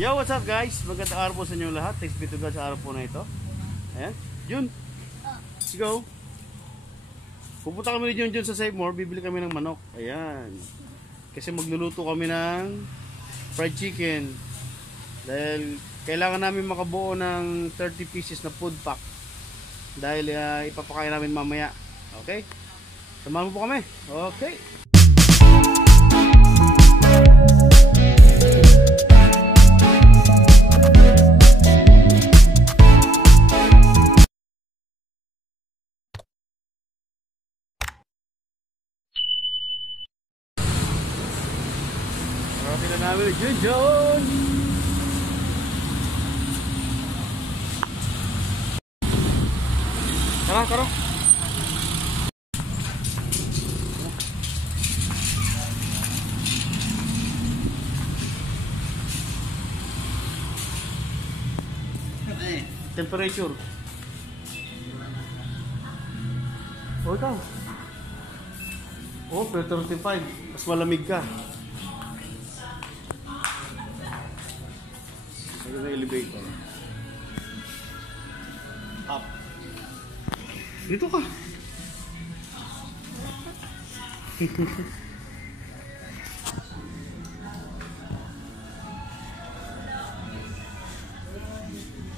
Yo, what's up guys? Magandang araw po sa inyo lahat. Thanks be to God sa araw po na ito. Ayan, Jun, let's go. Pupunta kami ni Jun sa Save More. Bibili kami ng manok. Ayan, kasi magluluto kami ng fried chicken. Dahil kailangan namin makabuo ng 30 pieces na food pack. Dahil ipapakain namin mamaya. Okay? Samahan mo po kami. Okay. Parating na namin Jun! Tara! Temperature. Oh, ikaw. Oh, pero 35. Mas malamig ka. Ayun na elevator. Up. Dito ka.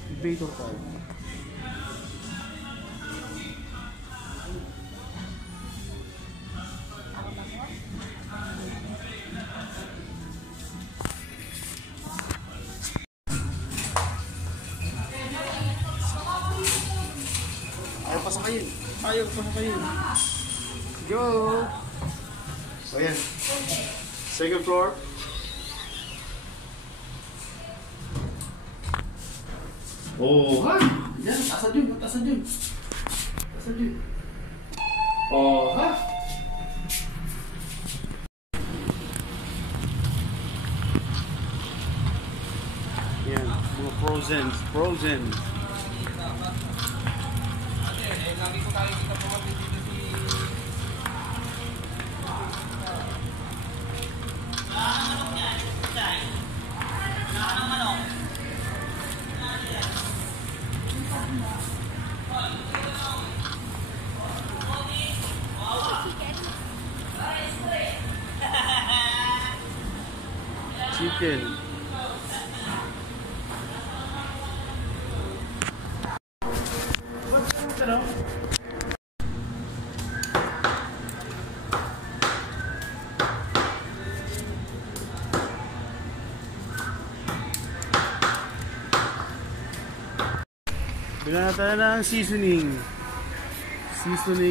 Elevator tayo. Ayaw pasakayin. Go! So yan. Second floor. Oh, ha? Yan, tasan dun. Oh, ha? Yan, mga frozen. Lagi ko tayo kita po dito si chicken. Bilang natin ng seasoning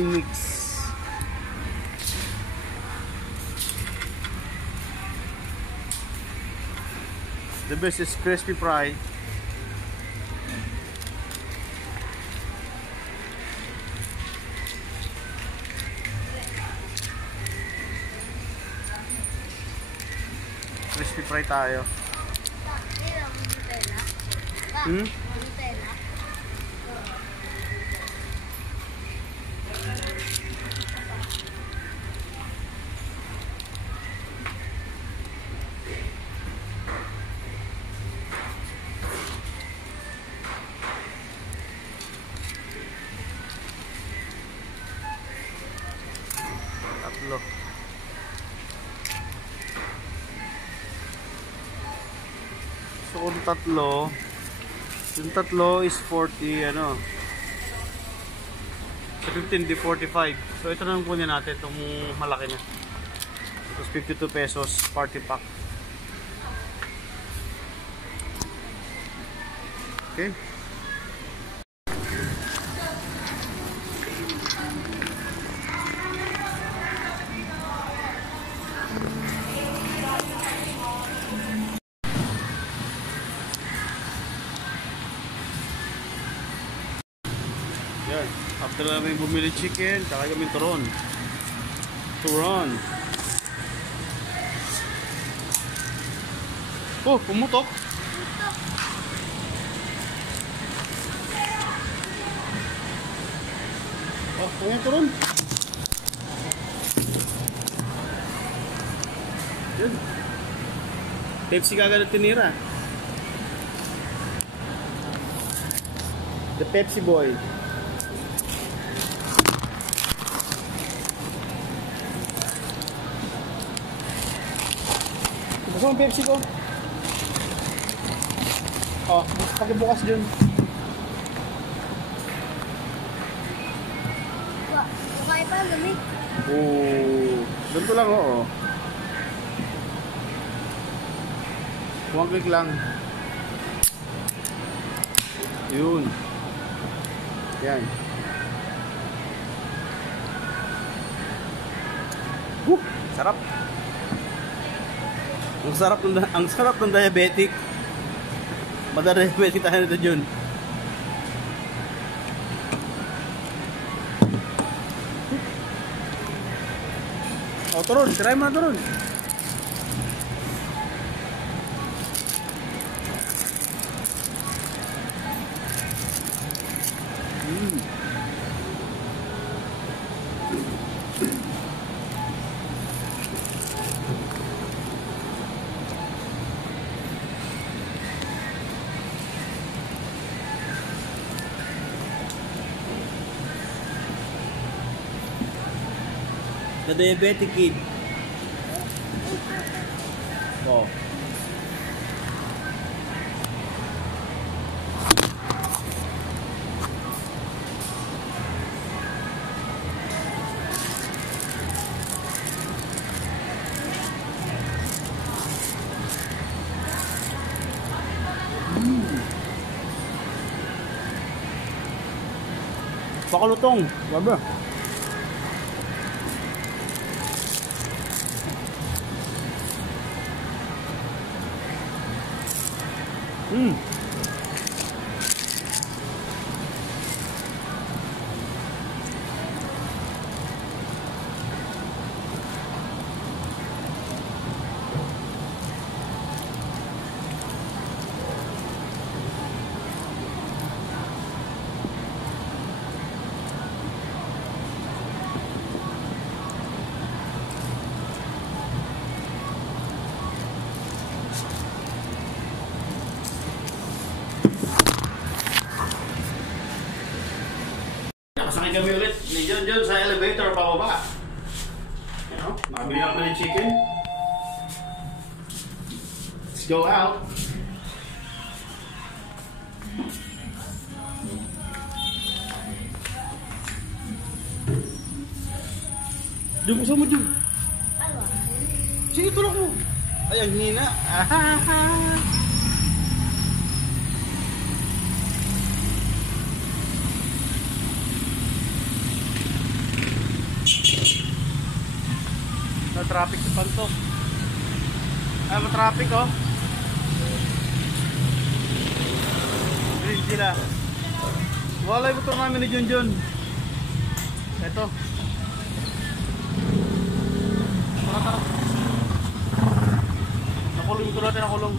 mix. The best is crispy fry. Crispy fry tayo. Tatlo. So kung yung tatlo is 40 ano. Sa 15 di 45. So ito na lang kunin natin itong malaki na. Ito 52 pesos party pack. Okay. Yan. After namin bumili chicken, saka kami turon. Oh, pumutok. Oh, turon. Yan. Pepsi kagad tinira. The Pepsi Boy. Gusto mo ang Pepsi ko? Oh, pakibukas dun. Kaya pa lamig. Oh, ganito lang oo. One click lang. Yun. Yan. Sarap. Ang sarap ng diabetic. Diabetic tayo nito dyan. Oh, turun. Try mo na turun. The diabetic kid. Oh. Pakalutong. Grabe. Nakasakay kami ulit ni John sa elevator pababa. You know, nakabili lang kami ng chicken. Let's go out. John, buksan mo John. Sige, tulak mo. Ay, ang hina. Traffic sa Panto. Ay, traffic oh. Green sila. Wala yung motor namin ni Junjun. Ito. Tara. Nakulong ito natin, nakulong.